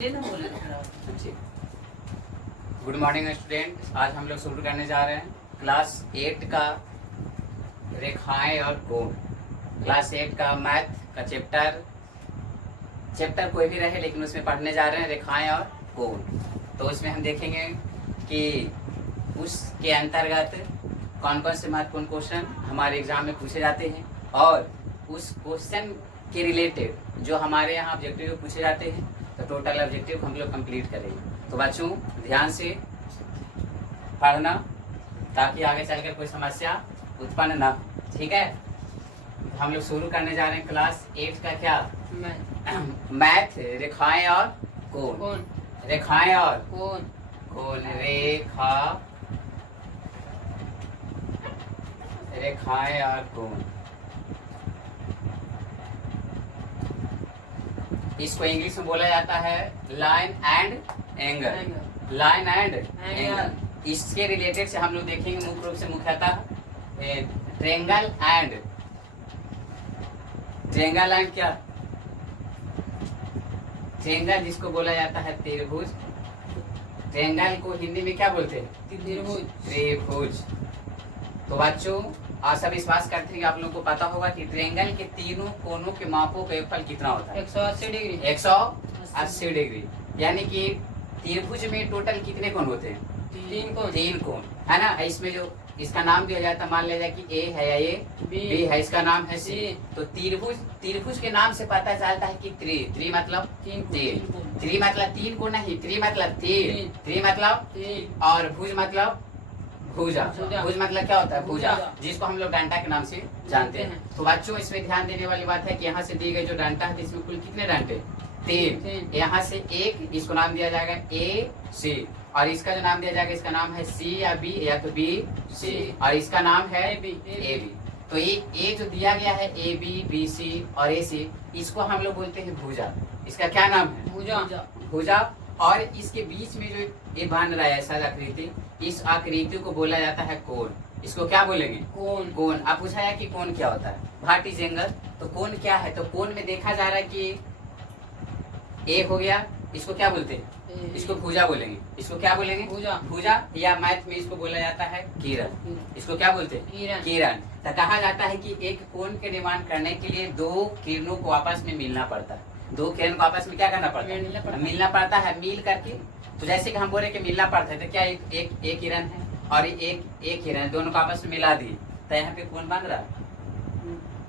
Good morning student. आज हम लोग शुरू करने जा रहे हैं क्लास 8 का रेखाएं और कोण। क्लास 8 का मैथ का चैप्टर कोई भी रहे, लेकिन उसमें पढ़ने जा रहे हैं रेखाएं और कोण। तो उसमें हम देखेंगे कि उसके अंतर्गत कौन कौन से महत्वपूर्ण क्वेश्चन हमारे एग्जाम में पूछे जाते हैं और उस क्वेश्चन के रिलेटेड जो हमारे यहाँ ऑब्जेक्टिव पूछे जाते हैं, तो टोटल ऑब्जेक्टिव हम लोग कंप्लीट करेंगे। तो बच्चों ध्यान से पढ़ना ताकि आगे चलकर कोई समस्या उत्पन्न ना हो, ठीक है। हम लोग शुरू करने जा रहे हैं क्लास 8 का क्या मैथ रेखाएं और कोण। रेखाएं और कोण रेखाएं और कोण। इसको इंग्लिश में बोला जाता है line and angle. Line and angle. इसके रिलेटेड से हम लोग देखेंगे मुख्य रूप से मुख्यतः ट्रेंगल एंड क्या ट्रेंगल, जिसको बोला जाता है त्रिभुज। ट्रेंगल को हिंदी में क्या बोलते हैं? त्रिभुज। तो बच्चों आशा विश्वास करते हैं कि आप लोगों को पता होगा कि ट्रेंगल के तीनों कोनों के मापों का योगफल कितना होता है? 180 डिग्री। 180 डिग्री। यानी कि त्रिभुज में टोटल कितने कोण होते हैं? तीन कोण है ना। इसमें जो इसका नाम दिया जाता है, मान लिया जाए कि ए है या ए बी है, इसका नाम है सी। तो त्रिभुज के नाम से पता चलता है कि त्रि मतलब तीन कोण नहीं, त्रि मतलब तीन और भुज मतलब भुजा। भुज मतलब क्या होता है? भुजा, जिसको हम लोग डंडा के नाम से जानते हैं। तो बच्चों इसमें ध्यान देने वाली बात है कि यहाँ से दी गई जो डंडा है, इसमें कुल कितने डंडे? तीन। यहाँ से एक, इसको नाम दिया जाएगा ए सी, और इसका जो नाम दिया जाएगा इसका नाम है सी या बी, या तो बी सी, और इसका नाम है ए बी। तो ये जो दिया गया है ए बी बी सी और ए सी, इसको हम लोग बोलते हैं भुजा। इसका क्या नाम है? भुजा। और इसके बीच में जो ये बन रहा है ऐसा आकृति, इस आकृति को बोला जाता है कोण। इसको क्या बोलेंगे? कोण। अब पूछा है कि कोण क्या होता है? What is angle. तो कोण क्या है? तो कोण में देखा जा रहा है कि ए हो गया, इसको क्या बोलते हैं? इसको भुजा बोलेंगे। इसको क्या बोलेंगे? भुजा। या मैथ में इसको बोला जाता है किरण। इसको क्या बोलते हैं? किरण। तो कहा जाता है कि एक कोण के निर्माण करने के लिए दो किरणों को आपस में मिलना पड़ता है। दो किरण को आपस में क्या करना पड़ता है? मिलना पड़ता है। मिल करके, तो जैसे कि हम बोले कि मिलना पड़ता है, तो क्या एक किरण है और एक किरण है, दोनों को आपस में मिला दिए, तो यहाँ पे कोण बन रहा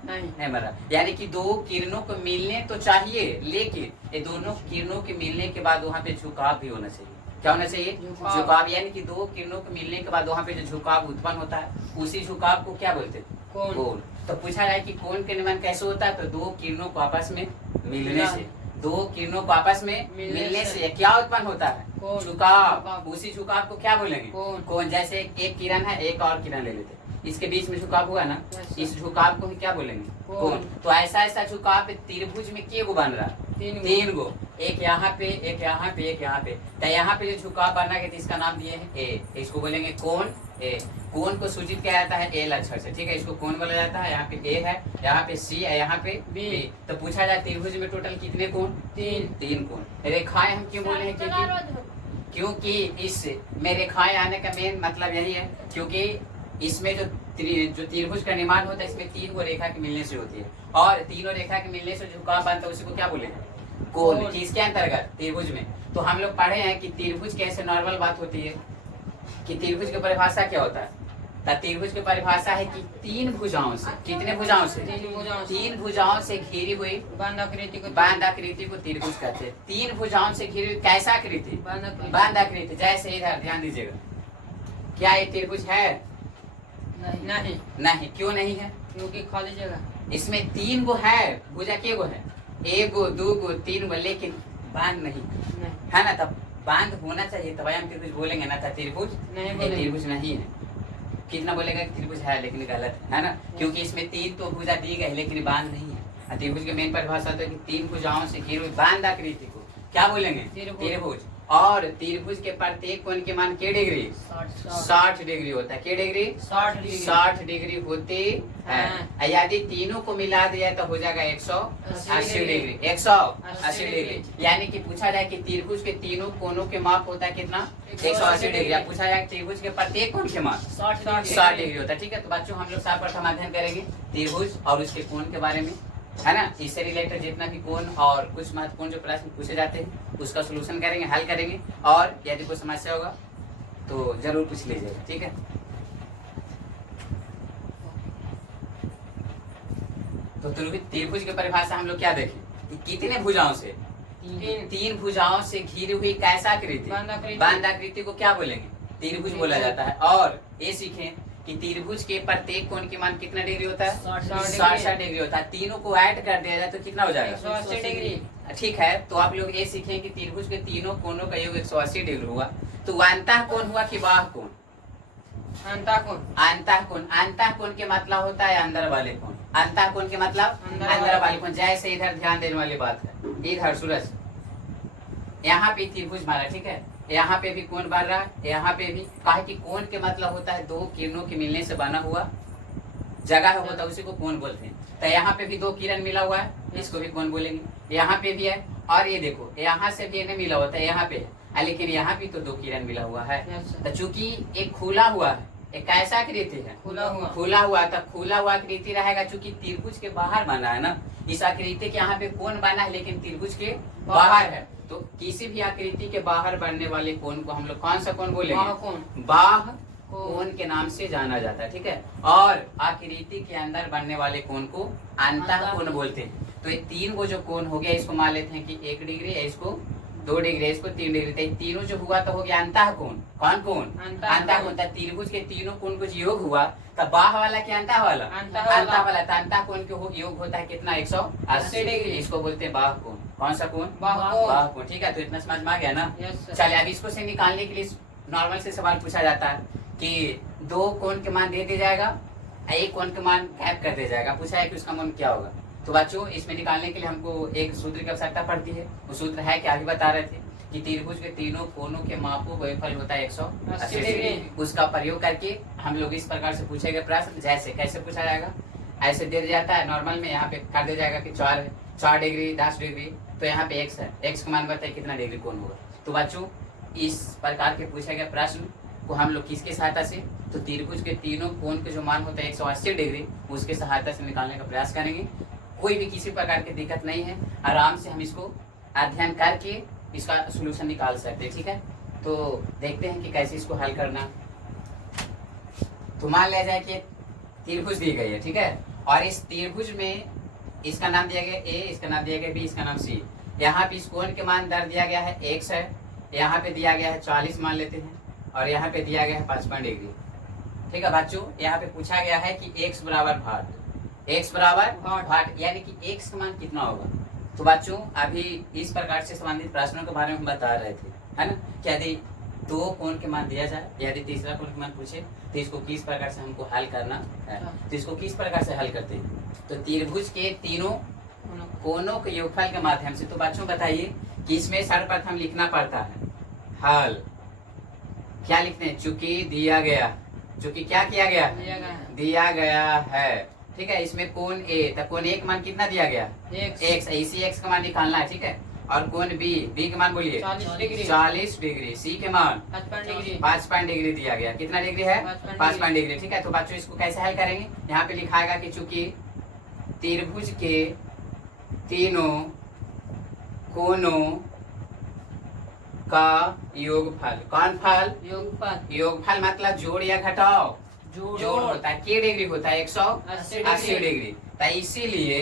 नहीं बन रहा। यानी कि दो किरणों को मिलने तो चाहिए, लेकिन ये दोनों किरणों के मिलने के बाद वहाँ पे झुकाव भी होना चाहिए। क्या होना चाहिए? झुकाव। यानी कि दो किरणों के मिलने के बाद वहाँ पे जो झुकाव उत्पन्न होता है, उसी झुकाव को क्या बोलते हैं? कोण। तो पूछा जाए कि कोण के निर्माण कैसे होता है? तो दो किरणों को आपस में मिलने से, दो किरणों को आपस में मिलने से क्या उत्पन्न होता है? झुकाव। उसी झुकाव को क्या बोलेंगे? कोण। जैसे एक किरण है, एक और किरण ले लेते, इसके बीच में झुकाव हुआ ना, इस झुकाव को ही क्या बोलेंगे? कोण। तो ऐसा झुकाव त्रिभुज में के गो बन रहा? तीन गो। एक यहाँ पे, एक यहाँ पे, एक यहाँ पे। तो यहाँ पे जो झुकाव बनना है, इसका नाम दिए है ए, इसको बोलेंगे कोण ए। कोण को सूचित किया जाता है एल अक्षर से, ठीक है। इसको कोण बोला जाता है। यहाँ पे ए है, यहाँ पे सी है, यहाँ पे बी। तो पूछा जाए त्रिभुज में टोटल कितने कोण? तीन कोण। रेखाएं हम क्यों बोले हैं? क्योंकि इस में रेखाएं आने का मेन मतलब यही है, क्योंकि इसमें जो त्रिभुज का निर्माण होता है, इसमें तीन को रेखा के मिलने से होती है, और तीनों रेखा के मिलने से झुकाव बनता है, उसी को क्या बोलेंगे? कोण। किसके अंतर्गत? त्रिभुज में। तो हम लोग पढ़े हैं कि त्रिभुज कैसे नॉर्मल बात होती है कि त्रिभुज की परिभाषा क्या होता है? त्रिभुज की परिभाषा है कि तीन भुजाओं से, कितने भुजाओं से? तीन भुजाओं से घिरी हुई बांध आकृति को त्रिभुज कहते हैं। तीन भुजाओं से घिरी हुई कैसा आकृति? बांध आकृति। जैसे इधर ध्यान दीजिएगा, क्या ये त्रिभुज है? नहीं। क्यों नहीं है? क्योंकि खाली जगह। इसमें तीन गो है, भुजा के गो है? एक गो, दो गो, तीन गो, लेकिन बांध नहीं है ना। तब बांध होना चाहिए, तब हम त्रिभुज बोलेंगे ना। था त्रिभुज त्रिभुज नहीं है। कितना बोलेगा कि त्रिभुज है, लेकिन गलत है ना, क्योंकि इसमें तीन तो भुजा दी गई, लेकिन बांध नहीं है। त्रिभुज की मेन परिभाषा तो है कि तीन भुजाओं से घिरी हुई बांध आकृति को क्या बोलेंगे? त्रिभुज। और त्रिभुज के प्रत्येक कोण के मान के डिग्री 60 डिग्री होता है। के डिग्री 60 डिग्री होते हैं। यदि तीनों को मिला दिया तो हो जाएगा 180 डिग्री। 180 डिग्री यानी कि पूछा जाए कि त्रिभुज के तीनों कोनों के माप होता है कितना 180 डिग्री। अब पूछा जाए त्रिभुज के प्रत्येक कोण के मान 60 डिग्री होता है। ठीक है, तो बच्चों हम लोग सर्वप्रथम अध्ययन करेंगे त्रिभुज और उसके कोण के बारे में, है ना। इससे रिलेटेड जितना भी कोण और कुछ महत्वपूर्ण जो प्रश्न पूछे जाते हैं उसका सोल्यूशन करेंगे, हल करेंगे, और यदि कोई समस्या होगा तो जरूर पूछ लीजिएगा। ठीक है, तो त्रिभुज की परिभाषा हम लोग क्या देखें, कितने भुजाओं से, तीन भुजाओं से घिरी हुई कैसा आकृति, बंद आकृति को क्या बोलेंगे, त्रिभुज बोला जाता है। और ये सीखें कि त्रिभुज के प्रत्येक कोण के मान कितना डिग्री होता है 60 डिग्री होता है। तीनों को ऐड कर दिया जाए तो कितना हो जाएगा 180 डिग्री। ठीक है, तो आप लोग ये सीखें कि त्रिभुज के तीनों कोणों का योग 180 डिग्री हुआ। तो अंतः कोण हुआ कि बाह्य कोण, अंतः कोण के मतलब होता है अंदर वाले कोण। अंतः कोण के मतलब अंदर वाले कोण। जैसे इधर ध्यान देने वाली बात है, इधर सूरज यहाँ पे त्रिभुज मारा, ठीक है, यहाँ पे भी कोण बन रहा है, यहाँ पे भी। कहा कि कोण के मतलब होता है दो किरणों के मिलने से बना हुआ जगह होता है, उसी को कोण बोलते हैं। तो यहाँ पे भी दो किरण मिला हुआ है, इसको भी कोण बोलेंगे। यहाँ पे भी है, और ये देखो यहाँ से भी नहीं मिला होता है, यहाँ पे है, लेकिन यहाँ भी तो दो किरण मिला हुआ है। तो चूंकि एक खुला हुआ है, एक कैसा आकृति है खुला हुआ, तो खुला हुआ आकृति रहेगा। चूंकि त्रिभुज के बाहर बना है ना, इस आकृति के यहाँ पे कोण बना है लेकिन त्रिभुज के बाहर है। तो किसी भी आकृति के बाहर बनने वाले कोण को हम लोग कौन सा कोण बोलेंगे, बाह्य कोण के नाम से जाना जाता है। ठीक है, और आकृति के अंदर बनने वाले कोण को अंतः कोण बोलते हैं। तो ये तीन वो जो कोण हो गया, इसको मान लेते हैं कि 1 डिग्री है, इसको 2 डिग्री है, इसको 3 डिग्री। तो तीनों जो हुआ तो हो गया अंतः कोण। कौन कोण, अंतः कोण। त्रिभुज के तीनों कोण को योग हुआ, तब बाह्य वाला के अंतः वाला, अंतः वाला। तो अंतः कोण के योग होता है कितना 180 डिग्री। इसको बोलते हैं बाह्य कोण। कौन सा कोण, बाह्य कोण। ठीक है, तो इतना समझ में आ गया ना। चलिए अब इसको से निकालने के लिए नॉर्मल से सवाल पूछा जाता है कि दो कोण के मान दे दिया जाएगा, एक कोण के मान गायब कर दिया जाएगा। पूछा है कि उसका मान क्या होगा। तो बच्चों इसमें निकालने के लिए हमको एक सूत्र की आवश्यकता पड़ती है। वो सूत्र है क्या, अभी बता रहे थे कि त्रिभुज के तीनों कोणों के मापों का योगफल होता है 180 डिग्री। उसका प्रयोग करके हम लोग इस प्रकार से पूछेंगे प्रश्न। जैसे कैसे पूछा जाएगा, ऐसे दे दिया जाता है नॉर्मल में, यहाँ पे कर दिया जाएगा कि 4 डिग्री 10 डिग्री, तो यहाँ पे x है, x का मान बताइए कितना डिग्री कोण होगा। तो बच्चों इस प्रकार के पूछे गए प्रश्न को हम लोग किसकी सहायता से, तो त्रिभुज के तीनों कोण के जो मान होता है 180 डिग्री, उसके सहायता से निकालने का प्रयास करेंगे। कोई भी किसी प्रकार की दिक्कत नहीं है, आराम से हम इसको अध्ययन करके इसका सोल्यूशन निकाल सकते हैं। ठीक है, तो देखते हैं कि कैसे इसको हल करना। तो मान लिया जाए कि त्रिभुज दी गई है, ठीक है, और इस त्रिभुज में इसका नाम दिया गया A, इसका नाम दिया गया B, इसका नाम C। यहाँ पे इस कोण के मान दर दिया गया है x है, यहाँ पे दिया गया है 40 मान लेते हैं, और यहाँ पे दिया गया है 55 डिग्री। ठीक है बच्चों, यहाँ पे पूछा गया है कि x बराबर भाट, x बराबर भाट यानी कि x का मान कितना होगा। तो बच्चों अभी इस प्रकार से संबंधित प्रश्नों के बारे में हम बता रहे थे, है ना, कि यदि दो कोण के मान दिया जाए, यदि तीसरा कोण के मान पूछे तो इसको किस प्रकार से हमको हल करना है। तो इसको किस प्रकार से हल करते हैं, तो त्रिभुज के तीनों कोणों के योगफल के माध्यम से। तो बच्चों बताइए कि इसमें सर्वप्रथम लिखना पड़ता है हल। क्या लिखते हैं, चूंकि दिया गया, चूंकि क्या किया गया, दिया गया है। ठीक है, इसमें कोण A, तो कोण A का मान कितना दिया गया x, इसी x का मान निकालना है। ठीक है, और कोण B के मान बोलिए 40 डिग्री, C के मान 55 डिग्री दिया गया। कितना डिग्री है 55 डिग्री। ठीक है, तो बच्चों इसको कैसे हल करेंगे, यहाँ पे लिखाएगा कि चूंकि त्रिभुज के तीनों कोणों का योगफल, कौन फल, योगफल मतलब जोड़ या घटाव, जोड़ होता है, के डिग्री होता है 180 डिग्री। तो इसीलिए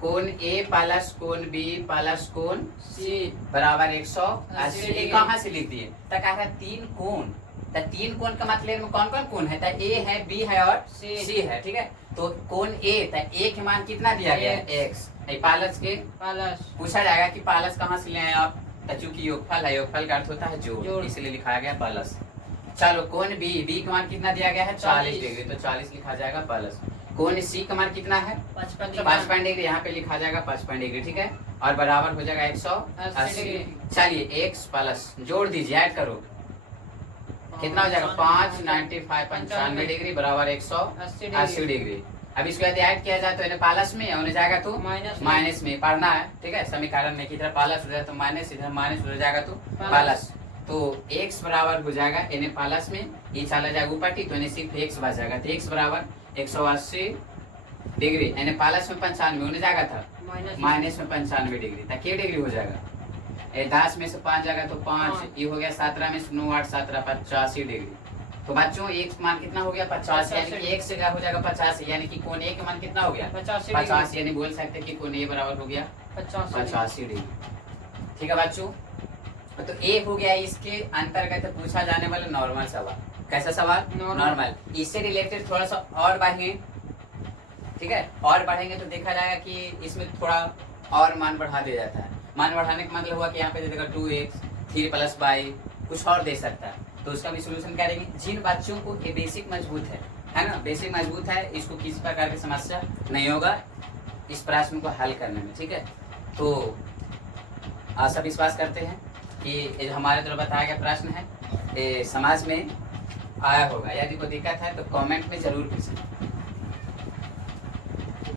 कोण A प्लस कोण B प्लस कोण C बराबर 180। कहाँ से लिख दिए, तो कह रहा तीन कोण, तो तीन कोण का मतलब में कौन कौन कोण है, तो A है, B है और C है। ठीक है, तो कोण A, तो A के मान कितना दिया गया है x, पालस के पूछा जाएगा कि पालस कहाँ से ले आए आप, तो चूंकि योगफल है, योगफल का अर्थ होता है जोड़, इसलिए लिखाया गया पालस। चलो कोण B के मान कितना दिया गया है 40 डिग्री, तो 40 लिखा जाएगा प्लस। कोण सी का मान कितना है 55 डिग्री, यहाँ पे लिखा जाएगा 55 डिग्री, ठीक है। और बराबर हो जाएगा 180। चलिए x प्लस जोड़ दीजिए, ऐड करो, कितना हो जाएगा 5 95 95 डिग्री बराबर 180 डिग्री। अब इसको यदि ऐड किया जाए तो इन्हें प्लस में होने जाएगा तो माइनस में पढ़ना है, ठीक है। समीकरण में की तरह प्लस हो जाए तो माइनस, इधर माइनस हो जाएगा तो प्लस। तो x बराबर हो जाएगा इन्हें प्लस में, ये चला जाएगा ऊपर तो इन्हें सिर्फ x बच जाएगा। तो x बराबर 180 डिग्री इन्हें प्लस में 95 होने जाएगा था माइनस में 95 डिग्री, तो क्या डिग्री हो जाएगा 10 में से 5 जाएगा तो 5, ये हो गया 17 में से 9 8 17 85 डिग्री। तो बच्चों एक मान कितना हो गया 50, यानी कि एक से क्या हो जाएगा 50, यानी कि कोण ए का मान कितना हो गया 50, यानी बोल सकते हैं कि कोण ए बराबर हो गया 85 डिग्री, ठीक है बच्चों। तो ए हो गया इसके अंतर्गत पूछा जाने वाला नॉर्मल सवाल। कैसा सवाल नॉर्मल। इससे रिलेटेड थोड़ा सा और बढ़ेंगे, ठीक है, और बढ़ेंगे तो देखा जाएगा कि इसमें थोड़ा और मान बढ़ा दिया जाता है। मान बढ़ाने का मतलब हुआ कि यहाँ पे दे देगा 2x 3 + y कुछ और दे सकता है, तो उसका भी सोल्यूशन करेंगे। जिन बच्चों को ये बेसिक मजबूत है ना, बेसिक मजबूत है, इसको किसी प्रकार की समस्या नहीं होगा इस प्रश्न को हल करने में, ठीक है। तो आशा विश्वास करते हैं कि हमारे द्वारा बताया गया प्रश्न है ये समाज में आया होगा। यदि कोई दिक्कत है तो कमेंट में जरूर पूछें।